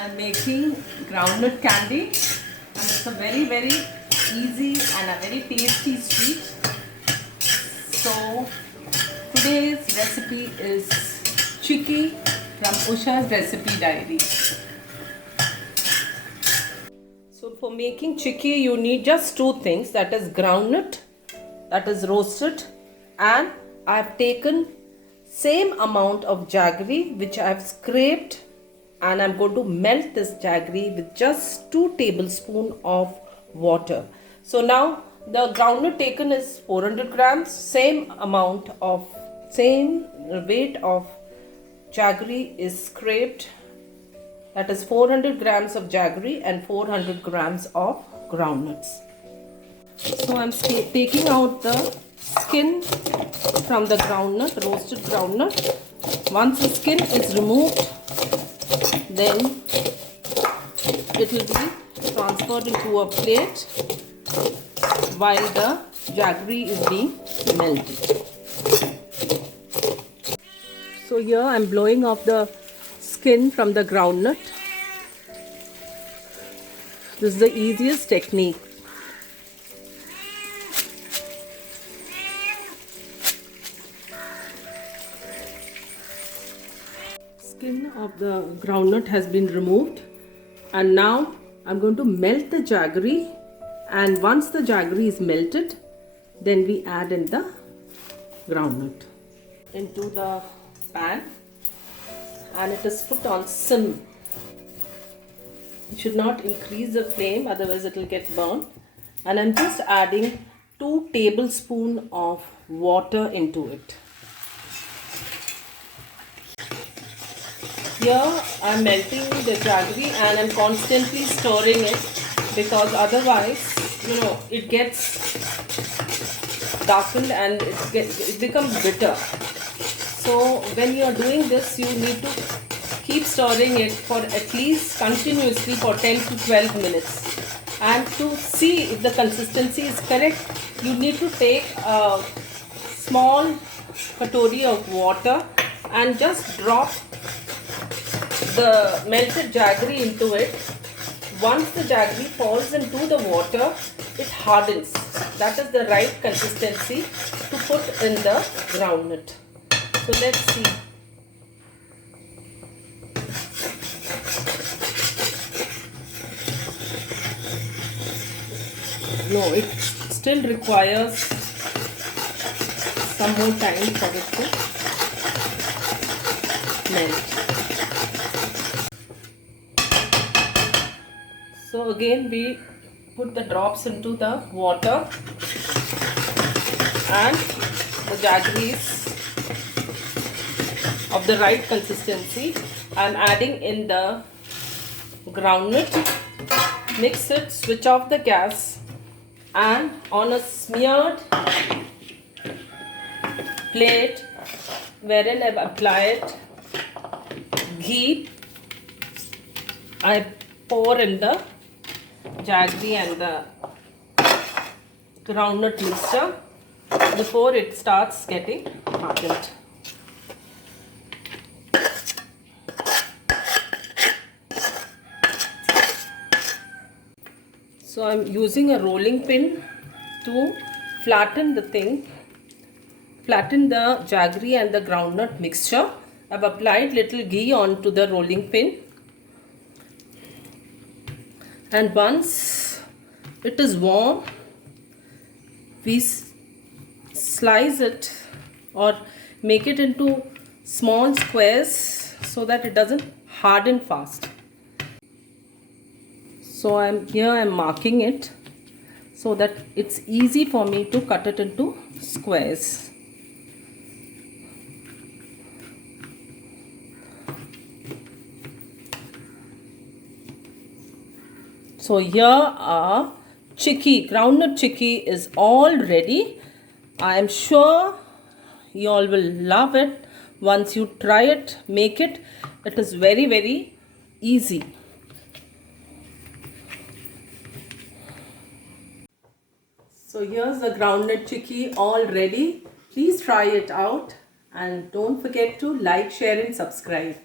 I'm making groundnut candy, and it's a very easy and a very tasty sweet. So today's recipe is chicky from Usha's Recipe Diary. So for making chicky you need just two things, that is groundnut, that is roasted, and I have taken same amount of jaggery which I have scraped, and I'm going to melt this jaggery with just 2 tablespoons of water. So now the groundnut taken is 400 grams, same weight of jaggery is scraped, that is 400 grams of jaggery and 400 grams of groundnuts. So I'm taking out the skin from the groundnut, roasted groundnut. Once the skin is removed, then it will be transferred into a plate while the jaggery is being melted. So here I am blowing off the skin from the groundnut. This is the easiest technique. Skin of the groundnut has been removed, and now I'm going to melt the jaggery, and once the jaggery is melted, then we add in the groundnut into the pan, and it is put on sim. You should not increase the flame, otherwise it will get burned. And I'm just adding 2 tablespoons of water into it. Here I'm melting the jaggery and I'm constantly stirring it, because otherwise it gets darkened and it becomes bitter. So when you are doing this, you need to keep stirring it for at least continuously for 10 to 12 minutes. And to see if the consistency is correct, you need to take a small katori of water and just drop the melted jaggery into it. Once the jaggery falls into the water, it hardens. That is the right consistency to put in the groundnut. So let's see. No, it still requires some more time for it to melt. So again we put the drops into the water, and the jaggery is of the right consistency. I'm adding in the groundnut, mix it, switch off the gas, and on a smeared plate wherein I've applied ghee, I pour in the jaggery and the groundnut mixture before it starts getting hardened. So I'm using a rolling pin to flatten the jaggery and the groundnut mixture. I've applied little ghee onto the rolling pin, and once it is warm, we slice it or make it into small squares so that it doesn't harden fast. So I'm marking it so that it's easy for me to cut it into squares. So here our groundnut chicky is all ready. I am sure you all will love it. Once you try it, make it. It is very easy. So here's the groundnut chicky all ready. Please try it out, and don't forget to like, share and subscribe.